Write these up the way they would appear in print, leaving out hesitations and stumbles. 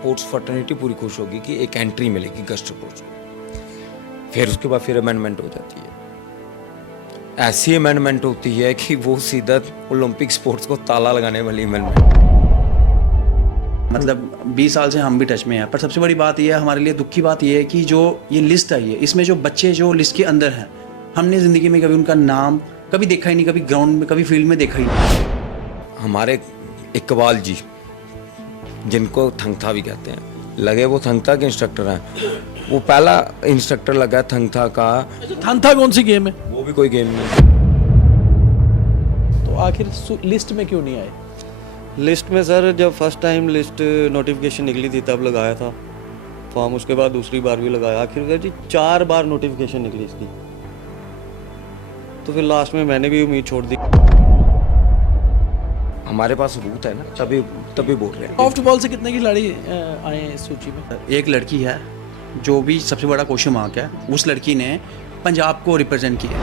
Sports fraternity पूरी खुश होगी कि एक एंट्री मिलेगी गस्टर पोस्ट को। फिर उसके बाद फिर अमेंडमेंट हो जाती है। ऐसी अमेंडमेंट होती है कि वो सीधा ओलंपिक स्पोर्ट्स को ताला लगाने वाली अमेंडमेंट। मतलब 20 साल से हम भी टच में हैं, पर सबसे बड़ी बात यह है, हमारे लिए दुख की बात यह है कि जो ये लिस्ट आई है, इसमें जो बच्चे जो लिस्ट के अंदर हैं, हमने ज़िंदगी में कभी उनका नाम कभी देखा ही नहीं, कभी ग्राउंड में कभी फील्ड में देखा ही नहीं। हमारे इकबाल जी, जिनको थंगथा भी कहते हैं, लगे वो थंगथा के इंस्ट्रक्टर हैं। वो पहला इंस्ट्रक्टर लगा थंगथा का। थंगथा कौन सी गेम है? वो भी कोई गेम नहीं। तो आखिर लिस्ट में क्यों नहीं आए? लिस्ट में सर जब फर्स्ट टाइम लिस्ट नोटिफिकेशन निकली थी तब लगाया था फॉर्म, उसके बाद दूसरी बार भी लगाया। आखिर जी 4 बार नोटिफिकेशन निकली इसकी, तो फिर लास्ट में मैंने भी उम्मीद छोड़ दी। हमारे पास रूट है ना, तभी बोल रहे हैं। सॉफ्ट बॉल से कितने खिलाड़ी आए हैं इस सूची में? एक लड़की है जो भी सबसे बड़ा क्वेश्चन मार्क है, उस लड़की ने पंजाब को रिप्रेजेंट किया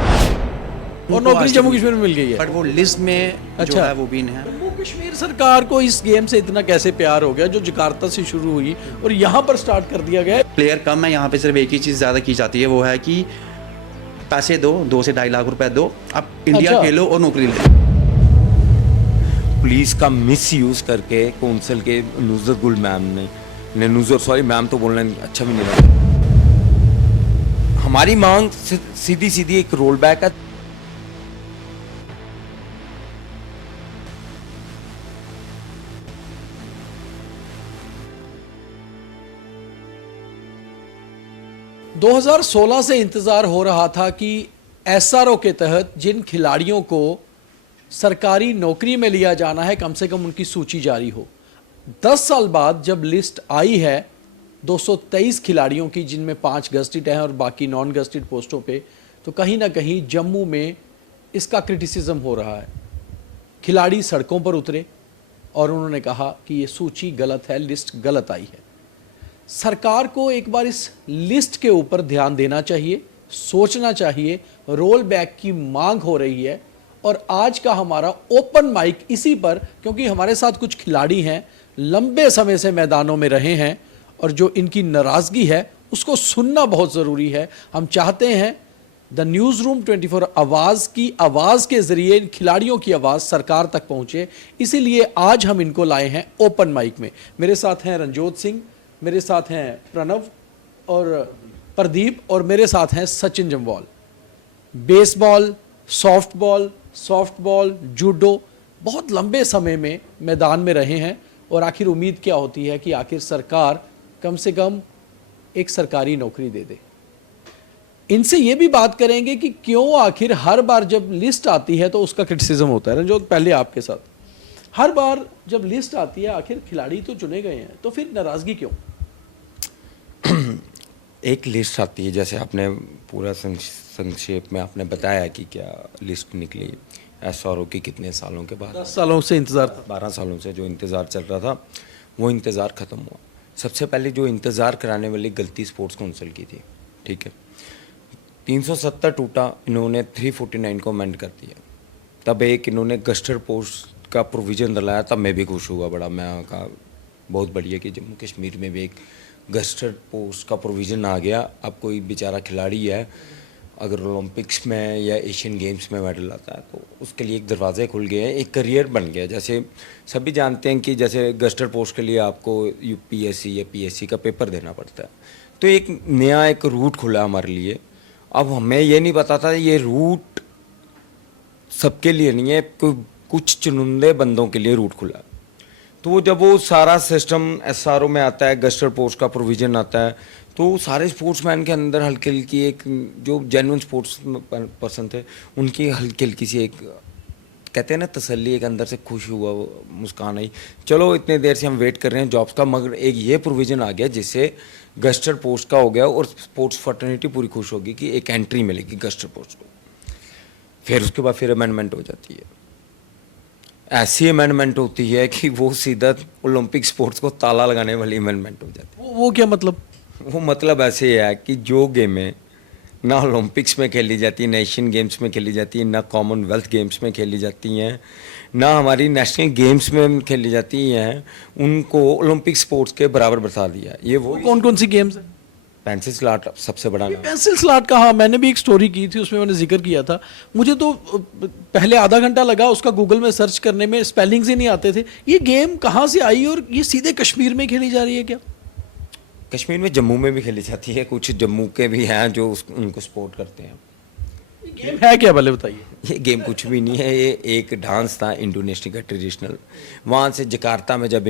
और नौकरी जम्मू कश्मीर में मिल गई है, बट वो लिस्ट में जो अच्छा है वो भी नहीं है। जम्मू कश्मीर सरकार को इस गेम से इतना कैसे प्यार हो गया जो जकार्ता से शुरू हुई और यहाँ पर स्टार्ट कर दिया गया? प्लेयर कम है यहाँ पे, सिर्फ एक ही चीज़ ज़्यादा की जाती है, वो है कि पैसे दो, 2 से 2.5 लाख रुपए दो, अब इंडिया अच्छा। खेलो और नौकरी लो। पुलिस का मिस यूज करके कौंसिल के नुज़रत गुल मैम ने नुज़र सॉरी मैम तो बोलना अच्छा भी नहीं लगा। हमारी मांग सीधी सीधी एक रोल बैक है। दो 2016 से इंतजार हो रहा था कि एसआरओ के तहत जिन खिलाड़ियों को सरकारी नौकरी में लिया जाना है, कम से कम उनकी सूची जारी हो। 10 साल बाद जब लिस्ट आई है 223 खिलाड़ियों की, जिनमें 5 गस्टेड हैं और बाकी नॉन गस्टेड पोस्टों पे, तो कहीं ना कहीं जम्मू में इसका क्रिटिसिज्म हो रहा है। खिलाड़ी सड़कों पर उतरे और उन्होंने कहा कि ये सूची गलत है, लिस्ट गलत आई है। सरकार को एक बार इस लिस्ट के ऊपर ध्यान देना चाहिए, सोचना चाहिए। रोल बैक की मांग हो रही है और आज का हमारा ओपन माइक इसी पर, क्योंकि हमारे साथ कुछ खिलाड़ी हैं, लंबे समय से मैदानों में रहे हैं और जो इनकी नाराज़गी है उसको सुनना बहुत ज़रूरी है। हम चाहते हैं द न्यूज़ रूम 24 आवाज़ की आवाज़ के ज़रिए खिलाड़ियों की आवाज़ सरकार तक पहुँचे, इसीलिए आज हम इनको लाए हैं ओपन माइक में। मेरे साथ हैं रंजोत सिंह, मेरे साथ हैं प्रणव और प्रदीप, और मेरे साथ हैं Sachin Jamwal. Baseball, softball, judo, बहुत लंबे समय में मैदान में रहे हैं और आखिर उम्मीद क्या होती है कि आखिर सरकार कम से कम एक सरकारी नौकरी दे दे। इनसे ये भी बात करेंगे कि क्यों आखिर हर बार जब लिस्ट आती है तो उसका क्रिटिसिज्म होता है। रंजोत, पहले आपके साथ, हर बार जब लिस्ट आती है आखिर खिलाड़ी तो चुने गए हैं, तो फिर नाराज़गी क्यों? एक लिस्ट आती है, जैसे आपने पूरा संक्षेप में आपने बताया कि क्या लिस्ट निकली एसआरओ की कितने सालों के बाद। 10 सालों से इंतजार था। 12 सालों से जो इंतज़ार चल रहा था वो इंतज़ार ख़त्म हुआ। सबसे पहले जो इंतज़ार कराने वाली गलती स्पोर्ट्स काउंसिल की थी, ठीक है। 370 टूटा, इन्होंने 349 को अमेंड कर दिया। तब एक इन्होंने गस्टर पोस्ट का प्रोविज़न डलाया, तब मैं भी खुश हुआ बड़ा। मैं कहा बहुत बढ़िया कि जम्मू कश्मीर में भी एक गस्टर पोस्ट का प्रोविज़न आ गया। अब कोई बेचारा खिलाड़ी है, अगर ओलंपिक्स में या एशियन गेम्स में मेडल आता है तो उसके लिए एक दरवाजे खुल गए हैं, एक करियर बन गया। जैसे सभी जानते हैं कि जैसे गस्टर पोस्ट के लिए आपको यूपीएससी या पीएससी का पेपर देना पड़ता है, तो एक नया एक रूट खुला हमारे लिए। अब हमें ये नहीं पता था ये रूट सबके लिए नहीं है, कुछ चुनिंदे बंदों के लिए रूट खुला। तो जब वो सारा सिस्टम एसआरओ में आता है, गस्टर पोस्ट का प्रोविज़न आता है, तो सारे स्पोर्ट्समैन के अंदर हल्की हल्की एक जो जेन्युइन स्पोर्ट्स पर्सन थे उनकी हल्की हल्की सी एक कहते हैं ना तसल्ली, एक अंदर से खुश हुआ मुस्कान आई। चलो इतने देर से हम वेट कर रहे हैं जॉब्स का, मगर एक ये प्रोविज़न आ गया जिससे गस्टर पोस्ट का हो गया और स्पोर्ट्स फर्टर्निटी पूरी खुश होगी कि एक एंट्री मिलेगी गस्टर पोस्ट को। फिर उसके बाद फिर अमेंडमेंट हो जाती है। ऐसी अमेंडमेंट होती है कि वो सीधा ओलंपिक स्पोर्ट्स को ताला लगाने वाली अमेंडमेंट हो जाती है। वो क्या मतलब? वो मतलब ऐसे है कि जो गेमें ना ओलंपिक्स में खेली जाती है, ना एशियन गेम्स में खेली जाती है, ना कॉमनवेल्थ गेम्स में खेली जाती हैं, ना हमारी नेशनल गेम्स में खेली जाती हैं, उनको ओलंपिक स्पोर्ट्स के बराबर बता दिया। ये वो कौन कौन सी गेम्स है? पेंसिल स्लाट सबसे बड़ा नाम। पेंसिल स्लाट का, हाँ मैंने भी एक स्टोरी की थी, उसमें मैंने जिक्र किया था। मुझे तो पहले आधा घंटा लगा उसका गूगल में सर्च करने में, स्पेलिंग्स ही नहीं आते थे। ये गेम कहाँ से आई और ये सीधे कश्मीर में खेली जा रही है क्या? कश्मीर में, जम्मू में भी खेली जाती है, कुछ जम्मू के भी हैं जो उनको सपोर्ट करते हैं। ये गेम है क्या, भले बताइए। ये गेम कुछ भी नहीं है, ये एक डांस था इंडोनेशिया का ट्रेडिशनल। वहाँ से जकार्ता में जब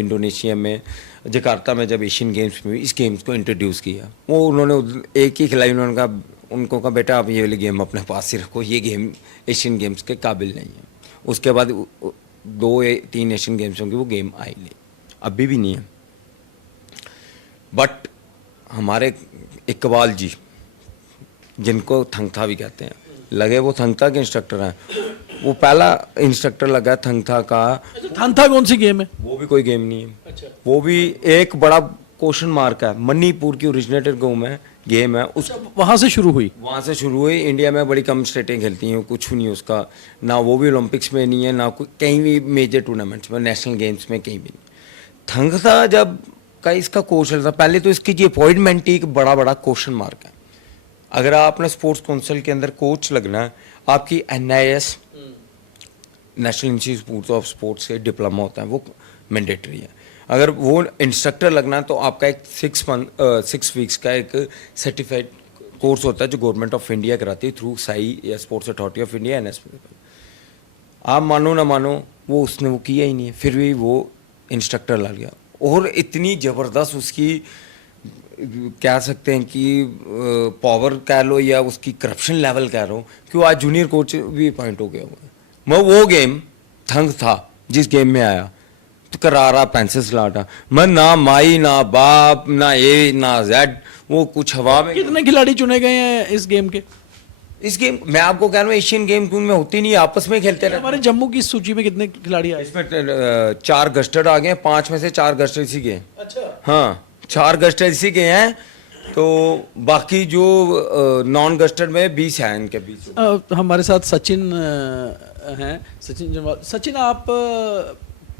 जकार्ता में जब एशियन गेम्स में इस गेम्स को इंट्रोड्यूस किया, वो उन्होंने एक ही खिलाई, उन्होंने कहा, उनको कहा बेटा आप ये वाली गेम अपने पास ही रखो, ये गेम एशियन गेम्स के काबिल नहीं है। उसके बाद 2 या 3 एशियन गेम्स होंगे, वो गेम आई नहीं, अभी भी नहीं है। बट हमारे इकबाल जी, जिनको थंगथा भी कहते हैं, लगे वो थंगथा के इंस्ट्रक्टर हैं, वो पहला इंस्ट्रक्टर लगा थंगथा का। थांथा कौन सी गेम है? वो भी कोई गेम नहीं है, वो भी एक बड़ा क्वेश्चन मार्क है। मणिपुर की ओरिजिनेटेड गेम है, उस वहाँ से शुरू हुई। वहाँ से शुरू हुई। इंडिया में बड़ी कम स्टेटें खेलती हैं, कुछ नहीं उसका, ना वो भी ओलंपिक्स में नहीं है, ना कोई कहीं भी मेजर टूर्नामेंट्स में, नेशनल गेम्स में कहीं भी नहीं। थंगथा जब का इसका कोच चलता, पहले तो इसकी जो अपॉइंटमेंट ही एक बड़ा बड़ा क्वेश्चन मार्क है। अगर आपने स्पोर्ट्स काउंसिल के अंदर कोच लगना है, आपकी NIS national institute of sports से डिप्लोमा होता है, वो मैंडेटरी है। अगर वो इंस्ट्रक्टर लगना है तो आपका एक 6 वीक्स का एक सर्टिफाइड कोर्स होता है जो गवर्नमेंट ऑफ इंडिया कराती है थ्रू साई या sports authority of India NSP। आप मानो ना मानो, वो उसने वो किया ही नहीं है, फिर भी वो इंस्ट्रक्टर लग गया। और इतनी ज़बरदस्त उसकी, कह सकते हैं कि पावर कह लो या उसकी करप्शन लेवल कह लो, कि वो आज जूनियर कोच भी अपॉइंट हो गया हुआ है। मैं वो गेम थंग था जिस गेम में आया तो करारा पेंसिल स्लाटा, मैं ना माई ना बाप ना ए ना जेड, वो कुछ हवा में। कितने खिलाड़ी चुने गए हैं इस गेम के? इस गेम मैं आपको कह रहा हूँ एशियन गेम में होती नहीं, आपस में खेलते रहे। हमारे जम्मू की सूची में कितने खिलाड़ी आए? इसमें 4 गस्टर्ड आ गए, 5 में से 4 गस्टर्ड इसी के। अच्छा, हाँ, 4 गस्टर्ड इसी के हैं, तो बाकी जो नॉन गस्टर्ड में 20 हैं इनके बीच। हमारे साथ सचिन हैं, सचिन जमवाल। सचिन, आप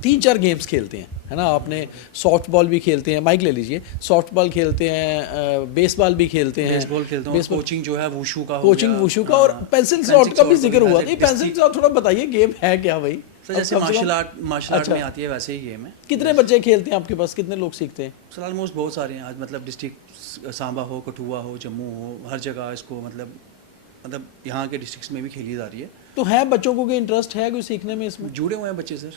3-4 गेम्स खेलते हैं, है ना? आपने सॉफ्ट बॉल भी खेलते हैं, माइक ले लीजिए, सॉफ्ट बॉल खेलते हैं, बेसबॉल भी खेलते हैं, बेसबॉल खेलता हूँ, कोचिंग जो है वुशु का हो कोचिंग गया। वुशु का, और हाँ, पेंसिल स्लॉट का भी पेंसिल जिक्र स्लॉट हुआ का था। पेंसिल स्लॉट थोड़ा बताइए, गेम है क्या भाई? सर जैसे अब कम से मार्शल कम- आर्ट अच्छा। में आती है वैसे ही गेम है। कितने बच्चे खेलते हैं आपके पास, कितने लोग सीखते हैं? सर ऑलमोस्ट बहुत सारे हैं आज, मतलब डिस्ट्रिक्ट सांबा हो, कठुआ हो, जम्मू हो, हर जगह इसको मतलब यहाँ के डिस्ट्रिक्ट्स में भी खेली जा रही है। तो है बच्चों को कोई इंटरेस्ट है कोई सीखने में इसमें? जुड़े हुए हैं बच्चे सर।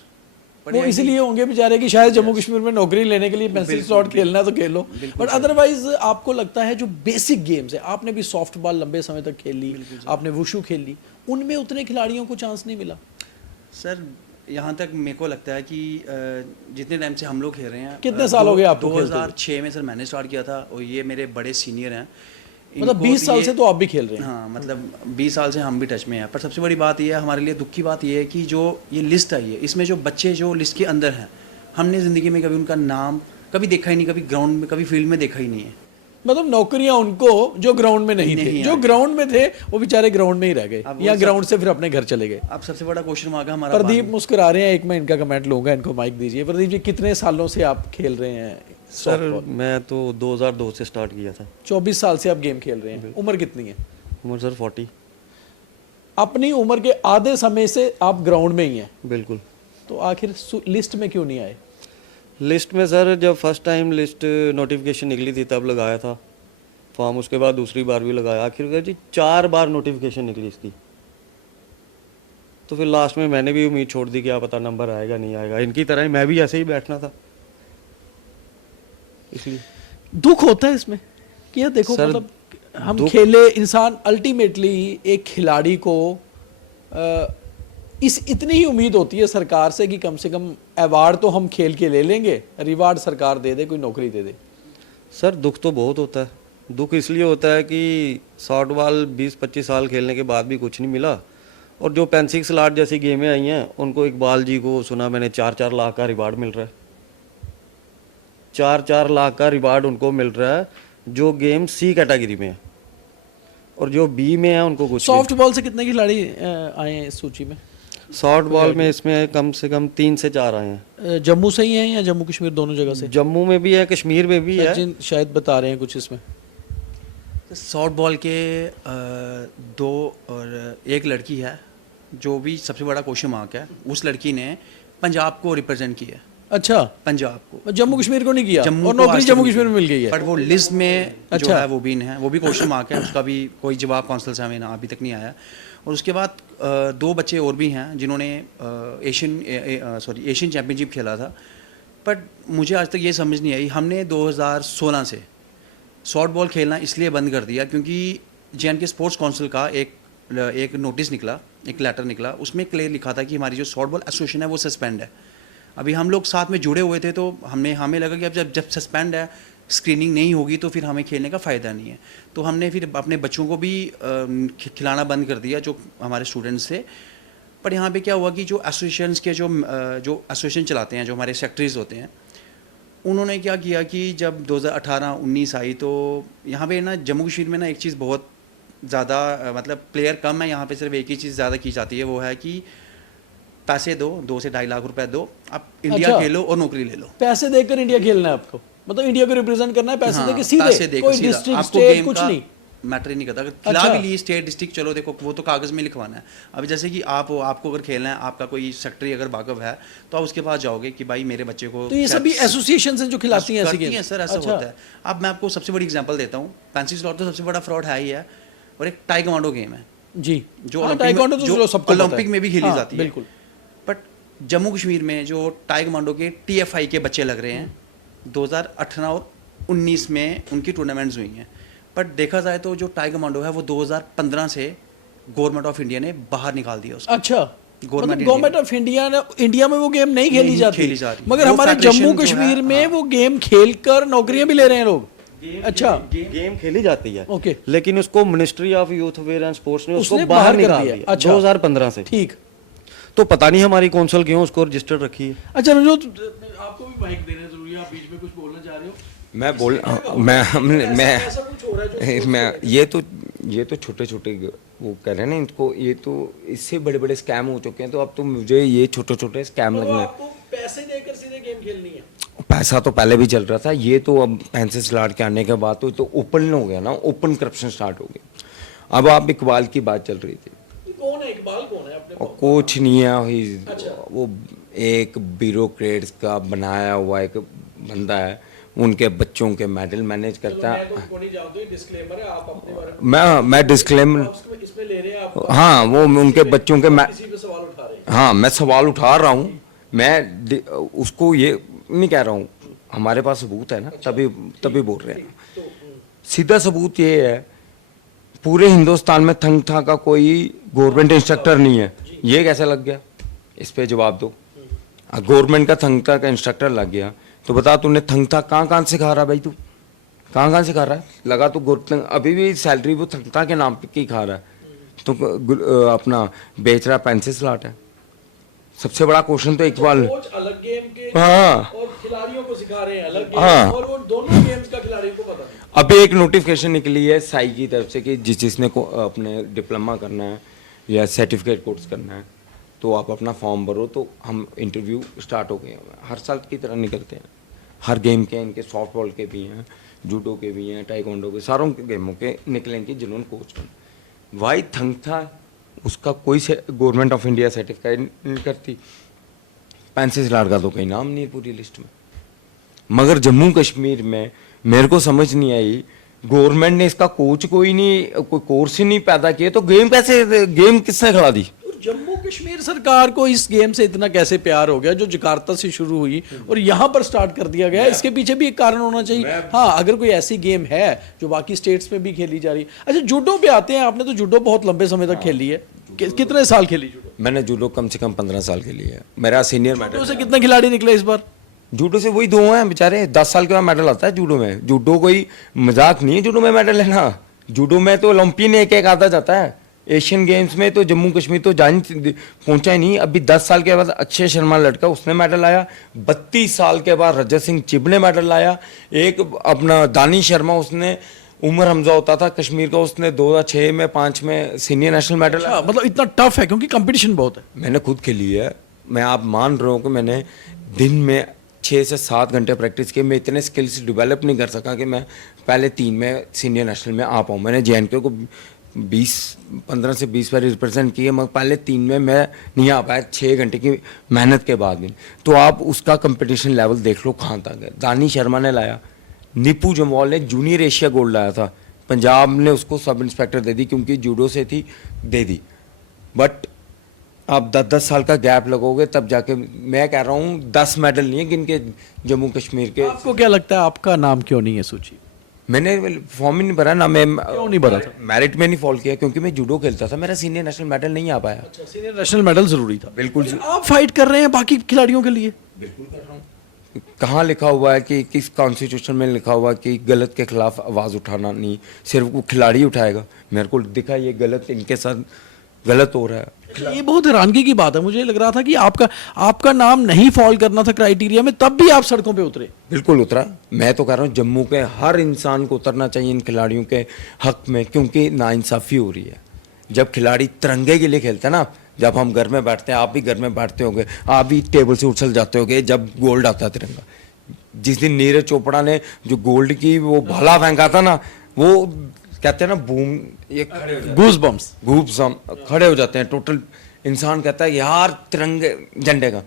वो इसलिए होंगे बेचारे कि शायद जम्मू कश्मीर में नौकरी लेने के लिए पेंसिल स्लॉट खेलना है तो खेल लो, बट अदरवाइज आपको लगता है जो बेसिक गेम्स है, आपने भी सॉफ्ट बॉल लंबे समय तक खेल ली, आपने वुशु खेल ली, उनमें उतने खिलाड़ियों को चांस नहीं मिला? सर यहाँ तक मेरे को लगता है कि जितने टाइम से हम लोग खेल रहे हैं, कितने साल हो गए आपको खेलते हुए? 2006 में सर मैंने स्टार्ट किया था, और ये मेरे बड़े सीनियर हैं। मतलब इनको 20 साल ये- से तो आप भी खेल रहे हैं। हाँ, मतलब 20 साल से हम भी टच में हैं। पर सबसे बड़ी बात यह है, हमारे लिए दुख की बात यह है कि जो ये लिस्ट आई है, इसमें जो बच्चे जो लिस्ट के अंदर हैं, हमने ज़िंदगी में कभी उनका नाम कभी देखा ही नहीं, कभी ग्राउंड में कभी फील्ड में देखा ही नहीं है। मतलब नौकरियां उनको जो ग्राउंड में नहीं थे, नहीं जो आई। ग्राउंड में थे वो बेचारे ग्राउंड में ही रह गए, अब वो या सब- ग्राउंड से फिर अपने घर चले गए। अब सबसे बड़ा क्वेश्चन मार्क है हमारा। प्रदीप मुस्कुरा रहे हैं, एक मैं इनका कमेंट लूंगा, इनको माइक दीजिए। प्रदीप जी, कितने सालों से आप खेल रहे हैं सर softball? मैं तो 2002 से स्टार्ट किया था। 24 साल से आप गेम खेल रहे हैं। उम्र कितनी है? उम्र सर 40। अपनी उम्र के आधे समय से आप ग्राउंड में ही हैं, बिल्कुल। तो आखिर लिस्ट में क्यों नहीं आए? लिस्ट में सर जब फर्स्ट टाइम लिस्ट नोटिफिकेशन निकली थी तब लगाया था फॉर्म, उसके बाद दूसरी बार भी लगाया। आखिर जी 4 बार नोटिफिकेशन निकली इसकी, तो फिर लास्ट में मैंने भी उम्मीद छोड़ दी कि क्या पता नंबर आएगा नहीं आएगा। इनकी तरह ही मैं भी ऐसे ही बैठना था, इसलिए दुख होता है इसमें कि यार देखो, सर, मतलब हम दुख- खेले, इंसान अल्टीमेटली एक खिलाड़ी को इतनी ही उम्मीद होती है सरकार से कि कम से कम अवार्ड तो हम खेल के ले लेंगे, रिवार्ड सरकार दे दे, कोई नौकरी दे दे। सर दुख तो बहुत होता है। दुख इसलिए होता है कि शॉर्ट बॉल 20-25 साल खेलने के बाद भी कुछ नहीं मिला, और जो पेंसिल स्लॉट जैसी गेमें आई हैं उनको इकबाल जी को सुना मैंने 4-4 लाख का रिवार्ड मिल रहा है। 4-4 लाख का रिवार्ड उनको मिल रहा है जो गेम C कैटेगरी में है, और जो B में है उनको कुछ सॉफ्ट बॉल से कितने खिलाड़ी आए हैं इस सूची में? शॉर्ट बॉल में इसमें कम से कम 3 से 4 आए हैं। जम्मू से ही हैं या जम्मू कश्मीर दोनों जगह से? जम्मू में भी है, कश्मीर में भी है। सचिन शायद बता रहे हैं कुछ इसमें। शॉर्ट बॉल के 2 और 1 लड़की है जो भी सबसे बड़ा क्वेश्चन मार्क है। उस लड़की ने पंजाब को रिप्रेजेंट किया है। अच्छा, पंजाब को, जम्मू कश्मीर को नहीं किया और को नौकरी आज तक जम्मू नहीं कश्मीर में की। मिल गई है। बट वो लिस्ट में जो अच्छा। है वो भी है, वो भी क्वेश्चन मार्क है। उसका भी कोई जवाब काउंसिल से हमें ना अभी तक नहीं आया। और उसके बाद 2 बच्चे और भी हैं जिन्होंने एशियन चैम्पियनशिप खेला था। बट मुझे आज तक ये समझ नहीं आई। हमने 2016 से शॉर्ट बॉल खेलना इसलिए बंद कर दिया क्योंकि जे.एंड.के स्पोर्ट्स काउंसिल का एक नोटिस निकला, एक लेटर निकला। उसमें क्लियर लिखा था कि हमारी जो शॉर्ट बॉल एसोसिएशन है वो सस्पेंड है। अभी हम लोग साथ में जुड़े हुए थे तो हमें लगा कि अब जब सस्पेंड है, स्क्रीनिंग नहीं होगी तो फिर हमें खेलने का फ़ायदा नहीं है। तो हमने फिर अपने बच्चों को भी खिलाना बंद कर दिया, जो हमारे स्टूडेंट्स थे। पर यहाँ पे क्या हुआ कि जो एसोसिएशंस के जो एसोसिएशन चलाते हैं, जो हमारे सेक्रेटरीज होते हैं, उन्होंने क्या किया कि जब 2018-19 आई तो यहाँ पे ना जम्मू कश्मीर में ना एक चीज़ बहुत ज़्यादा मतलब प्लेयर कम है। यहाँ पे सिर्फ एक ही चीज़ ज़्यादा की जाती है, वो है कि पैसे दो, 2 से 2.5 लाख रुपए दो, आप इंडिया अच्छा। खेलो और नौकरी ले लो। पैसे देकर इंडिया खेलना है आपको, मतलब इंडिया को रिप्रेजेंट करना है पैसे देके सीधे, पैसे देकर कोई सीधा। डिस्ट्रिक्ट आपको स्टेट गेम कुछ का नहीं। मैटर ही नहीं करता। अगर खिला अच्छा। भी ली स्टेट डिस्ट्रिक्ट, चलो देखो वो तो कागज़ में लिखवाना है। अब जैसे कि आपको अगर खेलना है, आपका कोई सेक्रेटरी अगर वाकफ है तो आप उसके पास जाओगे कि भाई मेरे बच्चे को। तो ये सभी एसोसिएशन हैं जो खिलाती हैं ऐसे करती हैं गेम? सर, ऐसा अच्छा। होता है। अब मैं आपको सबसे बड़ी एग्जांपल देता हूँ। पेंसिल स्लॉट तो सबसे बड़ा फ्रॉड है ही है, और एक टाइकवांडो गेम है जी, जो हाँ, टाइकवांडो तो चलो सबको पता है। ओलंपिक में भी खेली हाँ, जाती है। बिल्कुल। बट जम्मू कश्मीर में जो टाइकवांडो के TFI के बच्चे लग रहे हैं, 2018 और 19 में उनकी टूर्नामेंट्स हुई हैं। बट देखा जाए तो जो टाइकवांडो है वो 2015 से गवर्नमेंट ऑफ इंडिया ने बाहर निकाल दिया उसको। अच्छा, गवर्नमेंट गवर्नमेंट ऑफ इंडिया में वो गेम नहीं खेली नहीं जाती, खेली जा रही। मगर वो हमारे फेडरेशन जम्मू जो है, कश्मीर में हाँ। वो गेम खेलकर नौकरियां भी ले रहे हैं लोग। अच्छा, गेम खेली जाती है, ओके। लेकिन उसको ministry of youth affair and sports ने उसको उसने बाहर बाहर कर निकाल दिया। दिया अच्छा। 2015 से। ठीक। तो पता नहीं हमारी कौंसिल क्यों उसको रजिस्टर रखी है। अच्छा रंजोत, आपको भी माइक देना जरूरी है, आप बीच में कुछ बोलना चाह रहे हो? मैं बोल ऐसा कुछ हो रहा है जो मैं ये तो छोटे छोटे वो कर रहे हैं ना इनको, ये तो इससे बड़े बड़े स्कैम हो चुके हैं। तो अब तो मुझे ये छोटे छोटे स्कैम लग रहे हैं। आपको पैसे देकर सीधे गेम खेलनी है? पैसा तो पहले भी चल रहा था, ये तो अब पेंसिल स्लॉट के आने के बाद तो ओपन हो गया ना, ओपन करप्शन स्टार्ट हो गया। अब आप इकबाल की बात चल रही थी, कौन है इकबाल, कौन है अपने? और कुछ नहीं है, अच्छा। वो एक ब्यूरोक्रेट्स का बनाया हुआ एक बंदा है, उनके बच्चों के मेडल मैनेज करता है। मैं तो नहीं जानता, डिस्क्लेमर है, आप अपने बारे में मैं डिस्क्लेमर, इसमें ले रहे हैं आप? हाँ वो उनके बच्चों के किसी पे सवाल उठा रहे हैं? हाँ मैं सवाल उठा रहा हूँ, मैं उसको ये नहीं कह रहा हूँ, हमारे पास सबूत है ना, तभी बोल रहे हैं। सीधा सबूत ये है, पूरे हिंदुस्तान में थंग था का कोई गवर्नमेंट इंस्ट्रक्टर नहीं है। ये कैसे लग गया, इस पे जवाब दो। गवर्नमेंट का थंग था का इंस्ट्रक्टर लग गया तो बता तूने थंग था कहाँ सिखा रहा है भाई, तू कहाँ सिखा रहा है? लगा तो अभी भी सैलरी वो थंग था के नाम पे की खा रहा है, तो अपना बेच रहा पेंसिल स्लॉट है। सबसे बड़ा क्वेश्चन तो इकबाल, कोच अलग गेम के हाँ और खिलाड़ियों को सिखा रहे हैं अलग गेम, हाँ। और वो दोनों गेम्स का खिलाड़ियों को पता नहीं। अभी एक नोटिफिकेशन निकली है साई की तरफ से कि जिसने को अपने डिप्लोमा करना है या सर्टिफिकेट कोर्स करना है तो आप अपना फॉर्म भरो, तो हम इंटरव्यू स्टार्ट हो गए हैं। हर साल की तरह निकलते हैं, हर गेम के, इनके सॉफ्ट बॉल के भी हैं, जूडो के भी हैं, टाइकोंडो के, सारों के गेमों के निकलेंगे जिन्होंने कोच करना। वाई थंग था उसका कोई गवर्नमेंट ऑफ इंडिया सर्टिफिकेट नहीं करती, पेंसिल स्लॉट का तो कहीं नाम नहीं है पूरी लिस्ट में। मगर जम्मू कश्मीर में मेरे को समझ नहीं आई, गवर्नमेंट ने इसका कोच कोई कोर्स ही नहीं पैदा किया, तो गेम किसने खिला दी? जम्मू कश्मीर सरकार को इस गेम से इतना कैसे प्यार हो गया जो जकार्ता से शुरू हुई और यहाँ पर स्टार्ट कर दिया गया? इसके पीछे भी एक कारण होना चाहिए। हाँ, अगर कोई ऐसी गेम है जो बाकी स्टेट्स में भी खेली जा रही है। अच्छा, जूडो पे आते हैं, आपने तो जूडो बहुत लंबे समय तक खेली है, कितने साल खेली जूडो? मैंने जूडो कम से कम 15 साल के लिए है, मेरा सीनियर जूडो मेडल। से कितने खिलाड़ी निकले इस बार? जूडो से वही 2 हैं बेचारे, 10 साल के बाद मेडल आता है जूडो में। जूडो कोई मजाक नहीं है, जूडो में मेडल लेना। जूडो में तो ओलंपियन एक आता जाता है, एशियन गेम्स में तो जम्मू कश्मीर तो पहुंचा ही नहीं। अभी 10 साल के बाद अक्षय शर्मा लड़का, उसने मेडल लाया। 32 साल के बाद रजत सिंह चिब ने मेडल लाया। एक अपना दानी शर्मा, उसने उमर हमजा होता था कश्मीर का, उसने 2006 में 5 में सीनियर नेशनल मेडल। अच्छा, मतलब इतना टफ है क्योंकि कंपटीशन बहुत है। मैंने खुद खेली है, मैं आप मान रहा हूँ कि मैंने दिन में 6 से 7 घंटे प्रैक्टिस की। मैं इतने स्किल्स डेवलप नहीं कर सका कि मैं पहले 3 में सीनियर नेशनल में आ पाऊँ। मैंने JNK को 15 से 20 बार रिप्रेजेंट किया, मगर पहले 3 में मैं नहीं आ पाया 6 घंटे की मेहनत के बाद भी। तो आप उसका कंपटीशन लेवल देख लो कहाँ तक है। दानी शर्मा ने लाया, नीपू जम्वाल ने जूनियर एशिया गोल्ड लाया था, पंजाब ने उसको सब इंस्पेक्टर दे दी क्योंकि जूडो से थी, दे दी। बट आप 10-10 साल का गैप लगोगे तब जाके, मैं कह रहा हूँ 10 मेडल नहीं है जिनके जम्मू कश्मीर के। आपको क्या लगता है आपका नाम क्यों नहीं है सूची? मैंने फॉर्म ही नहीं भरा ना, मैं क्यों नहीं भरा था? मेरिट में नहीं फॉल किया क्योंकि मैं जूडो खेलता था, मेरा सीनियर नेशनल मेडल नहीं आ पाया। अच्छा, सीनियर नेशनल मेडल जरूरी था। बिल्कुल आप फाइट कर रहे हैं बाकी खिलाड़ियों के लिए। बिल्कुल कर रहा हूँ। कहाँ लिखा हुआ है कि किस कॉन्स्टिट्यूशन में लिखा हुआ है कि गलत के खिलाफ आवाज़ उठाना नहीं, सिर्फ वो खिलाड़ी उठाएगा। मेरे को दिखा ये गलत, इनके साथ गलत हो रहा है। अच्छा, ये बहुत हैरानगी की बात है। मुझे लग रहा था कि आपका नाम नहीं फॉल करना था क्राइटेरिया में, तब भी आप सड़कों पे उतरे। बिल्कुल उतरा। मैं तो कह रहा हूँ जम्मू के हर इंसान को उतरना चाहिए इन खिलाड़ियों के हक में, क्योंकि नाइंसाफ़ी हो रही है। जब खिलाड़ी तिरंगे के लिए खेलते हैं ना, जब हम घर में बैठते हैं, आप भी घर में बैठते होंगे, आप भी टेबल से उछल जाते होंगे जब गोल्ड आता है तिरंगा। जिस दिन नीरज चोपड़ा ने जो गोल्ड की वो भाला फेंका था ना, वो कहते हैं ना बूम, ये गूज बम्स खड़े हो जाते हैं टोटल। इंसान कहता है यार तिरंगे झंडे का।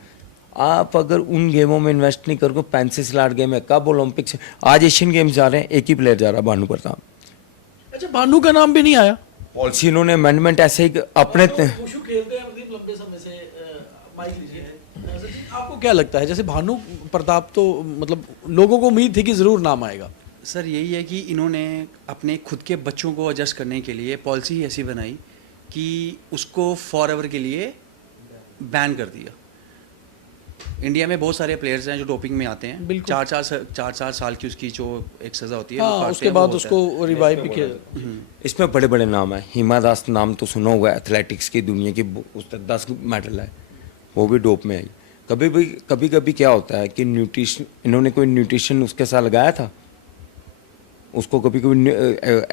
आप अगर उन गेमों में इन्वेस्ट नहीं करोगे, 35 गेम है, कब ओलंपिक्स, आज एशियन गेम्स जा रहे हैं, एक ही प्लेयर जा रहा है, भानु प्रताप। अच्छा, भानु का नाम भी नहीं आया। पॉलिसी इन्होंने अमेंडमेंट ऐसे ही अपने खेलते हैं लंबे समय से। माइक लीजिए। आपको क्या लगता है, जैसे भानु प्रताप तो मतलब लोगों को उम्मीद थी कि जरूर नाम आएगा। सर यही है कि इन्होंने अपने खुद के बच्चों को एडजस्ट करने के लिए पॉलिसी ऐसी बनाई कि उसको फॉर एवर के लिए बैन कर दिया। इंडिया में बहुत सारे प्लेयर्स हैं जो डोपिंग में आते हैं, बिल्कुल। 4 साल की उसकी जो एक सज़ा होती है, हाँ, वो काटते उसके हैं, वो बाद होता है। उसको रिवाइव भी किया। इसमें बड़े बड़े नाम है। हिमा दास नाम तो सुना होगा, एथलेटिक्स की दुनिया की, उसने 10 मेडल है, वो भी डोप में आई। कभी कभी क्या होता है कि न्यूट्रिशन, इन्होंने कोई न्यूट्रिशन उसके साथ लगाया था, उसको कभी कभी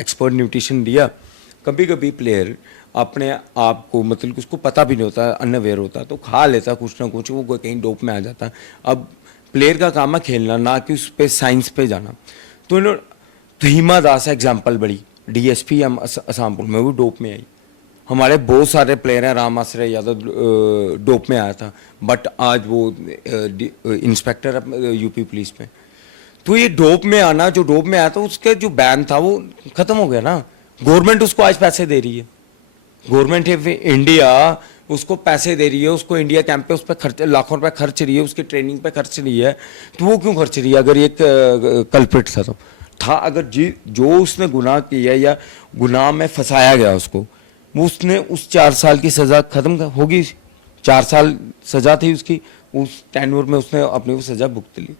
एक्सपर्ट न्यूट्रिशन दिया। कभी कभी प्लेयर अपने आप को मतलब उसको पता भी नहीं होता, अनअवेयर होता, तो खा लेता कुछ ना कुछ, वो कहीं डोप में आ जाता है। अब प्लेयर का काम है खेलना, ना कि उस पर साइंस पे जाना। तो इन्होंने, तो हिमा दास एग्जाम्पल बड़ी, DSP असमपुर में, वो डोप में आई। हमारे बहुत सारे प्लेयर हैं, राम आश्रय यादव डोप में आया था, बट आज वो इंस्पेक्टर UP पुलिस में। तो ये डोप में आना, जो डोप में आया था उसका जो बैन था वो खत्म हो गया ना। गवर्नमेंट उसको आज पैसे दे रही है, गवर्नमेंट ऑफ इंडिया उसको पैसे दे रही है, उसको इंडिया कैंप पे उस पर खर्च लाखों रुपए खर्च रही है, उसकी ट्रेनिंग पे खर्च रही है। तो वो क्यों खर्च रही है अगर ये कल्प्रिट था तो था, अगर जो उसने गुनाह किया या गुनाह में फंसाया गया उसको, वो उसने उस 4 साल की सज़ा खत्म होगी। 4 साल सज़ा थी उसकी, उस टेन्योर में उसने अपनी वो सज़ा भुगत ली।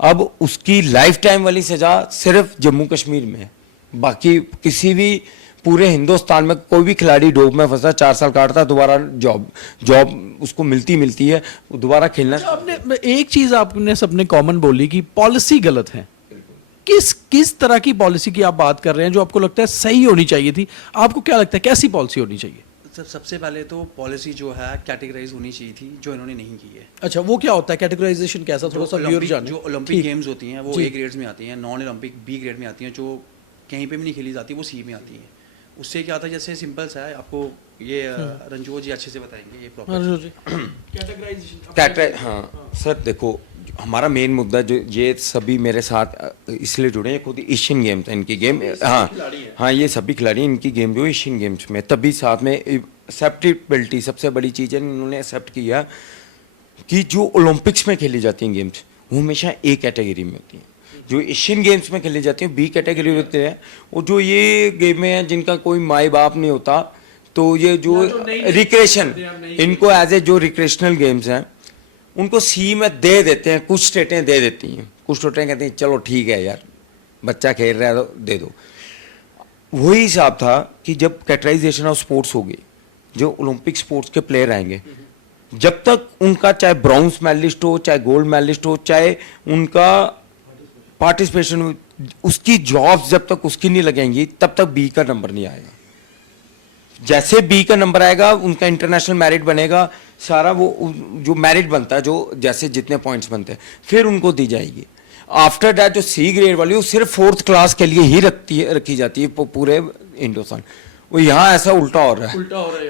अब उसकी लाइफ टाइम वाली सज़ा सिर्फ जम्मू कश्मीर में है, बाकी किसी भी पूरे हिंदुस्तान में कोई भी खिलाड़ी डोप में फंसा 4 साल काटता है, दोबारा जॉब उसको मिलती है, वो दोबारा खेलना। आपने एक चीज आपने सबने कॉमन बोली कि पॉलिसी गलत है। किस तरह की पॉलिसी की आप बात कर रहे हैं जो आपको लगता है सही होनी चाहिए थी? आपको क्या लगता है कैसी पॉलिसी होनी चाहिए? सबसे पहले तो पॉलिसी जो है कैटेगराइज होनी चाहिए थी, जो इन्होंने नहीं की है। अच्छा, वो क्या होता है कैटेगराइजेशन, कैसा? थोड़ा सा व्यूअर जाने। जो ओलंपिक गेम्स होती हैं वो A ग्रेड्स में आती हैं, नॉन ओलंपिक B ग्रेड में आती हैं, जो कहीं पे भी नहीं खेली जाती, वो C में आती हैं। उससे क्या होता है, जैसे सिंपल सा है, आपको ये रंजू जी अच्छे से बताएंगे ये प्रॉपर कैटेगराइजेशन। हाँ सर, देखो हमारा मेन मुद्दा जो ये सभी मेरे साथ इसलिए जुड़े हैं, खुद एशियन गेम्स हैं इनकी गेम। हाँ ये सभी खिलाड़ी इनकी गेम जो एशियन गेम्स में, तभी साथ में एक्सेप्टेबिलिटी सबसे बड़ी चीज़ है। इन्होंने एक्सेप्ट किया कि जो ओलंपिक्स में खेली जाती हैं गेम्स वो हमेशा A कैटेगरी में होती हैं, जो एशियन गेम्स में खेली जाती हैं B कैटेगरी होते हैं। और जो ये गेमें हैं जिनका कोई माई बाप नहीं होता, तो ये जो रिक्रेशन, इनको एज ए जो रिक्रेशनल गेम्स हैं उनको C में दे देते हैं। कुछ स्टेटें दे देती हैं, कुछ स्टेटें कहती हैं चलो ठीक है यार बच्चा खेल रहा है तो दे दो। वही हिसाब था कि जब कैटेगराइजेशन ऑफ स्पोर्ट्स होगी, जो ओलंपिक स्पोर्ट्स के प्लेयर आएंगे, जब तक उनका चाहे ब्रॉन्ज मेडलिस्ट हो, चाहे गोल्ड मेडलिस्ट हो, चाहे उनका पार्टिसिपेशन, उसकी जॉब्स जब तक उसकी नहीं लगेंगी तब तक बी का नंबर नहीं आएगा। जैसे बी का नंबर आएगा उनका इंटरनेशनल मेरिट बनेगा, सारा वो जो मेरिट बनता है, जो जैसे जितने पॉइंट्स बनते हैं फिर उनको दी जाएगी। आफ्टर दैट जो सी ग्रेड वाली वो सिर्फ 4th क्लास के लिए ही रखी जाती है पूरे हिंदुस्तान। वो यहाँ ऐसा उल्टा हो रहा है,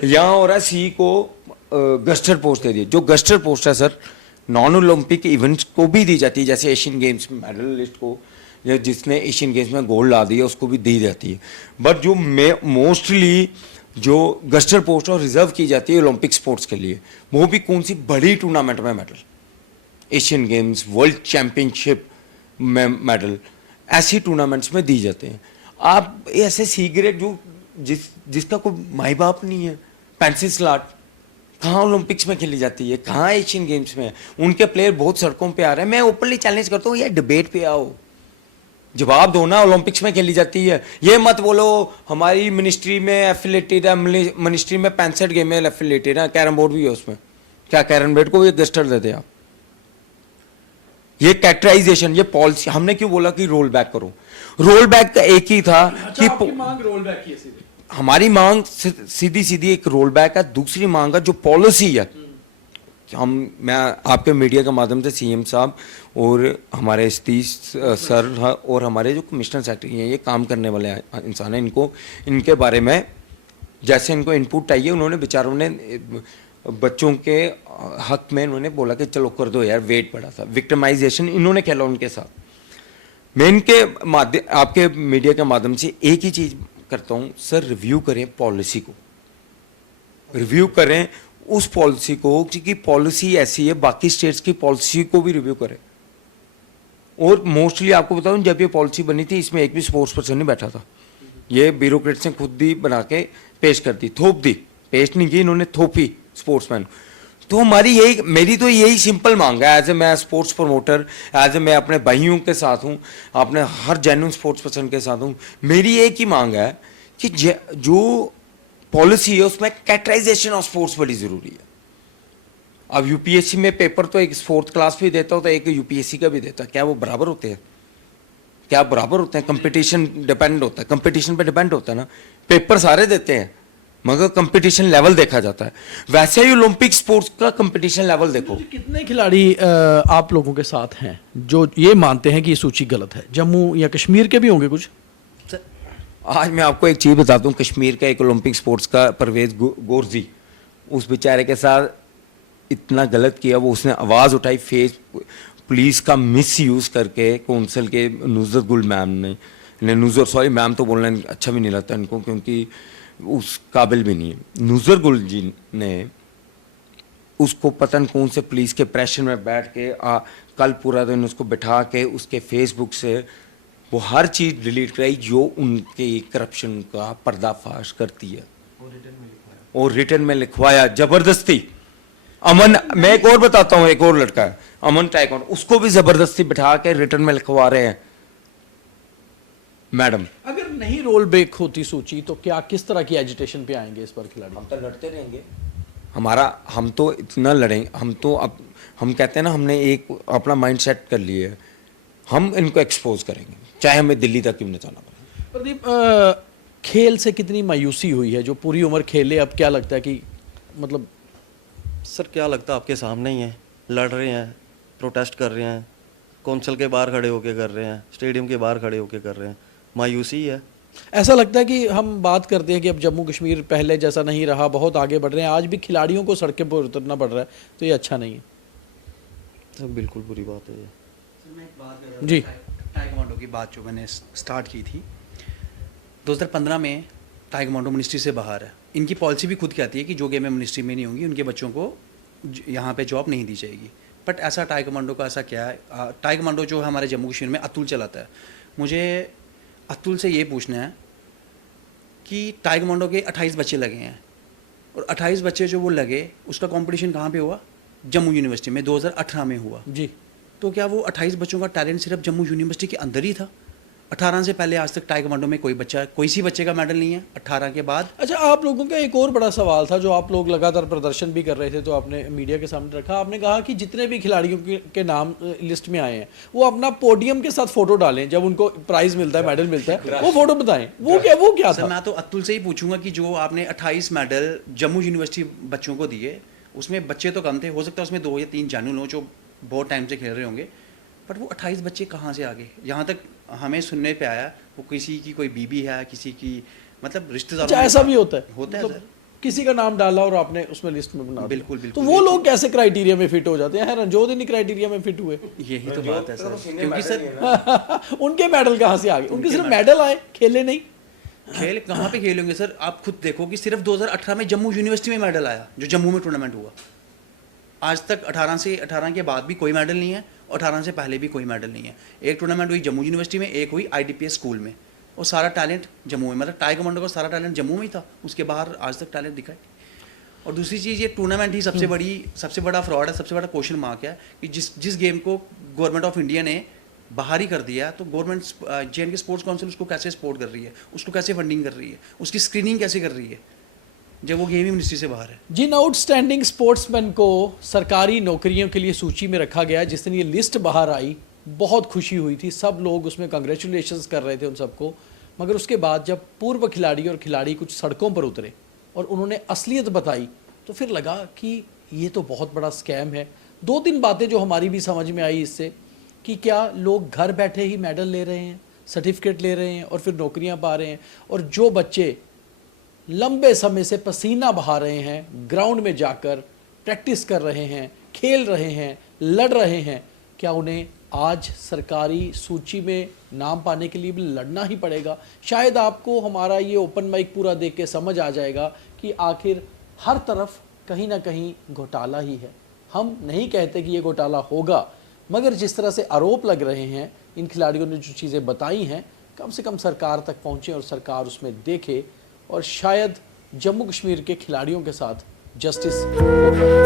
यहाँ हो रहा है सी को गस्टर पोस्ट दे दी। जो गस्टर पोस्ट है सर नॉन ओलंपिक इवेंट्स को भी दी जाती है, जैसे एशियन गेम्स मेडलिस्ट को या जिसने एशियन गेम्स में गोल्ड ला दिया उसको भी दी जाती है। बट जो मोस्टली जो गस्टर पोस्ट और रिजर्व की जाती है ओलंपिक स्पोर्ट्स के लिए, वो भी कौन सी बड़ी टूर्नामेंट में medal, Asian games, world championship में मेडल, ऐसी टूर्नामेंट्स में दी जाते हैं। आप ऐसे सी ग्रेड जो जिसका कोई माई बाप नहीं है, पेंसिल स्लाट कहाँ ओलंपिक्स में खेली जाती है, कहाँ एशियन गेम्स में, उनके प्लेयर बहुत सड़कों पे आ रहे हैं। मैं ओपनली चैलेंज करता हूँ, ये डिबेट पे आओ, जवाब दो ना। ओलंपिक्स में खेली जाती है, ये मत बोलो हमारी मिनिस्ट्री में एफिलेटेड है, मिनिस्ट्री में 65 गेम में एफिलेटेड है, कैरम बोर्ड भी है उसमें, क्या कैरम बोर्ड को भी गस्टर देते आप? ये कैटेगराइजेशन, ये पॉलिसी, हमने क्यों बोला कि रोल बैक करो? रोल बैक का एक ही था कि मांग रोल बैक की है सीधे। हमारी मांग सीधी एक रोल बैक है। दूसरी मांग है जो पॉलिसी है, मैं आपके मीडिया के माध्यम से सीएम साहब और हमारे सतीश सर और हमारे जो कमिश्नर सेक्रेटरी हैं, ये काम करने वाले इंसान हैं, इनके बारे में जैसे इनको इनपुट चाहिए, उन्होंने बेचारों ने बच्चों के हक में उन्होंने बोला कि चलो कर दो यार, वेट पड़ा था, विक्टिमाइजेशन इन्होंने खेला उनके साथ। मैं इनके माध्यम आपके मीडिया के माध्यम से एक ही चीज़ करता हूँ सर, रिव्यू करें पॉलिसी को, रिव्यू करें उस पॉलिसी को, क्योंकि पॉलिसी ऐसी है, बाकी स्टेट्स की पॉलिसी को भी रिव्यू करें। और मोस्टली आपको बताऊं, जब ये पॉलिसी बनी थी इसमें एक भी स्पोर्ट्स पर्सन नहीं बैठा था, ये ब्यूरोक्रेट्स ने खुद ही बना के पेश कर दी, थोप दी, पेश नहीं की इन्होंने, थोपी स्पोर्ट्समैन। तो मेरी तो यही सिंपल मांग है, एज ए मैं स्पोर्ट्स प्रमोटर, एज ए मैं अपने भाइयों के साथ हूँ, अपने हर जेन्युइन स्पोर्ट्स पर्सन के साथ हूँ, मेरी एक ही मांग है कि जो पॉलिसी है उसमें कैटेगराइजेशन ऑफ स्पोर्ट्स बड़ी जरूरी है। अब यूपीएससी में पेपर तो एक 4th क्लास भी देता होता है, एक यूपीएससी का भी देता है, क्या वो बराबर होते हैं? क्या बराबर होते हैं? कंपटीशन डिपेंड होता है, कंपटीशन पे डिपेंड होता है ना। पेपर सारे देते हैं मगर कंपटीशन लेवल देखा जाता है। वैसे ही ओलंपिक स्पोर्ट्स का कंपटीशन लेवल देखो। कितने खिलाड़ी आप लोगों के साथ हैं जो ये मानते हैं कि ये सूची गलत है? जम्मू या कश्मीर के भी होंगे कुछ? आज मैं आपको एक चीज़ बताता हूँ, कश्मीर का एक ओलंपिक स्पोर्ट्स का परवेज गोरजी, उस बेचारे के साथ इतना गलत किया, वो उसने आवाज़ उठाई, पुलिस का मिस यूज़ करके कौंसल के नुज़रत गुल मैम ने सॉरी मैम तो बोलना अच्छा भी नहीं लगता इनको, क्योंकि उस काबिल भी नहीं है। नुज़रत गुल जी ने उसको पता नहीं कौन से पुलिस के प्रेशर में बैठ के कल पूरा दिन उसको बिठा के उसके फेसबुक से वो हर चीज़ डिलीट कराई जो उनके करप्शन का पर्दाफाश करती है, और रिटर्न में लिखवाया जबरदस्ती। अमन, मैं एक और बताता हूँ, एक और लड़का है अमन टाइकॉन, उसको भी जबरदस्ती बिठा के रिटर्न में लिखवा रहे हैं। मैडम, अगर नहीं रोल बैक होती सूची तो क्या किस तरह की एजिटेशन पे आएंगे इस पर खिलाड़ी? हम तो लड़ते रहेंगे, हम तो इतना लड़ेंगे, हम कहते हैं ना, हमने एक अपना माइंड सेट कर लिया है, हम इनको एक्सपोज करेंगे चाहे हमें दिल्ली तक क्यों न जाना पड़े। प्रदीप, खेल से कितनी मायूसी हुई है जो पूरी उम्र खेले, अब क्या लगता है कि मतलब? सर क्या लगता है आपके सामने ही है, लड़ रहे हैं, प्रोटेस्ट कर रहे हैं, कौंसल के बाहर खड़े होके कर रहे हैं, स्टेडियम के बाहर खड़े होके कर रहे हैं, मायूसी है। ऐसा लगता है कि हम बात करते हैं कि अब जम्मू कश्मीर पहले जैसा नहीं रहा, बहुत आगे बढ़ रहे हैं, आज भी खिलाड़ियों को सड़कें पर उतरना पड़ रहा है, तो ये अच्छा नहीं है। सर बिल्कुल बुरी बात है ये। जी, टाइकवांडो की बात जो मैंने स्टार्ट की थी 2015 में, टाइकवांडो मिनिस्ट्री से बाहर है। इनकी पॉलिसी भी खुद कहती है कि जो गेमें मिनिस्ट्री में नहीं होंगी उनके बच्चों को यहाँ पे जॉब नहीं दी जाएगी। बट ऐसा टाइकवांडो का ऐसा क्या है? टाइकवांडो जो हमारे जम्मू कश्मीर में अतुल चलाता है, मुझे अतुल से ये पूछना है कि टाइकवांडो के 28 बच्चे लगे हैं, और 28 बच्चे जो वो लगे उसका कंपटीशन कहाँ पे हुआ? जम्मू यूनिवर्सिटी में 2018 में हुआ। जी, तो क्या वो 28 बच्चों का टैलेंट सिर्फ जम्मू यूनिवर्सिटी के अंदर ही था? 18 से पहले आज तक टाइकवांडो में कोई सी बच्चे का मेडल नहीं है। 18 के बाद अच्छा, आप लोगों का एक और बड़ा सवाल था जो आप लोग लगातार प्रदर्शन भी कर रहे थे, तो आपने मीडिया के सामने रखा। आपने कहा कि जितने भी खिलाड़ियों के नाम लिस्ट में आए हैं वो अपना पोडियम के साथ फोटो डालें, जब उनको प्राइज मिलता है, मेडल मिलता है, वो फोटो बताएं। वो क्या सर, था? मैं तो अतुल से ही पूछूंगा कि जो आपने 28 मेडल जम्मू यूनिवर्सिटी बच्चों को दिए, उसमें बच्चे तो कम थे, हो सकता है उसमें 2 या 3 जानू हो जो बहुत टाइम से खेल रहे होंगे, बट वो 28 बच्चे कहाँ से आ गए? यहाँ तक हमें सुनने पे आया वो किसी की कोई बीबी है, किसी की मतलब रिश्तेदारों अच्छा, ऐसा भी होता है? होता है मतलब सर। किसी का नाम डाला और आपने उसमें लिस्ट में बना दिया। बिल्कुल, तो बिल्कुल, वो लोग कैसे क्राइटेरिया में फिट हो जाते हैं? रणजोत ही नहीं क्राइटेरिया में फिट हुए। यही तो बात है सर, क्योंकि सर उनके मेडल कहाँ से आ गए? उनके सिर्फ मेडल आए, खेले नहीं। खेल कहाँ पे खेलेंगे सर? आप खुद देखो कि सिर्फ 2018 में जम्मू यूनिवर्सिटी में मेडल आया, जो जम्मू में टूर्नामेंट हुआ। आज तक 18 के बाद भी कोई मेडल नहीं है, 18 से पहले भी कोई मेडल नहीं है। एक टूर्नामेंट हुई जम्मू यूनिवर्सिटी में, एक हुई IDPS स्कूल में, और सारा टैलेंट जम्मू में, मतलब टाइकवांडो का सारा टैलेंट जम्मू में ही था, उसके बाहर आज तक टैलेंट दिखा है। और दूसरी चीज़, ये टूर्नामेंट ही सबसे बड़ा फ्रॉड है, सबसे बड़ा क्वेश्चन मार्क है कि जिस गेम को गवर्नमेंट ऑफ इंडिया ने बाहर ही कर दिया, तो गवर्नमेंट JNK स्पोर्ट्स काउंसिल उसको कैसे सपोर्ट कर रही है, उसको कैसे फंडिंग कर रही है, उसकी स्क्रीनिंग कैसे कर रही है, जब वो गेम ही मिनिस्ट्री से बाहर है। जिन आउटस्टैंडिंग स्पोर्ट्समैन को सरकारी नौकरियों के लिए सूची में रखा गया, जिस दिन ये लिस्ट बाहर आई, बहुत खुशी हुई थी, सब लोग उसमें कंग्रेचुलेशंस कर रहे थे उन सबको। मगर उसके बाद जब पूर्व खिलाड़ी और खिलाड़ी कुछ सड़कों पर उतरे और उन्होंने असलियत बताई, तो फिर लगा कि ये तो बहुत बड़ा स्कैम है। 2-3 बातें जो हमारी भी समझ में आई इससे, कि क्या लोग घर बैठे ही मेडल ले रहे हैं, सर्टिफिकेट ले रहे हैं और फिर नौकरियां पा रहे हैं, और जो बच्चे लंबे समय से पसीना बहा रहे हैं, ग्राउंड में जाकर प्रैक्टिस कर रहे हैं, खेल रहे हैं, लड़ रहे हैं, क्या उन्हें आज सरकारी सूची में नाम पाने के लिए भी लड़ना ही पड़ेगा? शायद आपको हमारा ये ओपन माइक पूरा देख के समझ आ जाएगा कि आखिर हर तरफ कहीं ना कहीं घोटाला ही है। हम नहीं कहते कि ये घोटाला होगा, मगर जिस तरह से आरोप लग रहे हैं, इन खिलाड़ियों ने जो चीज़ें बताई हैं, कम से कम सरकार तक पहुँचे और सरकार उसमें देखे, और शायद जम्मू कश्मीर के खिलाड़ियों के साथ जस्टिस हो।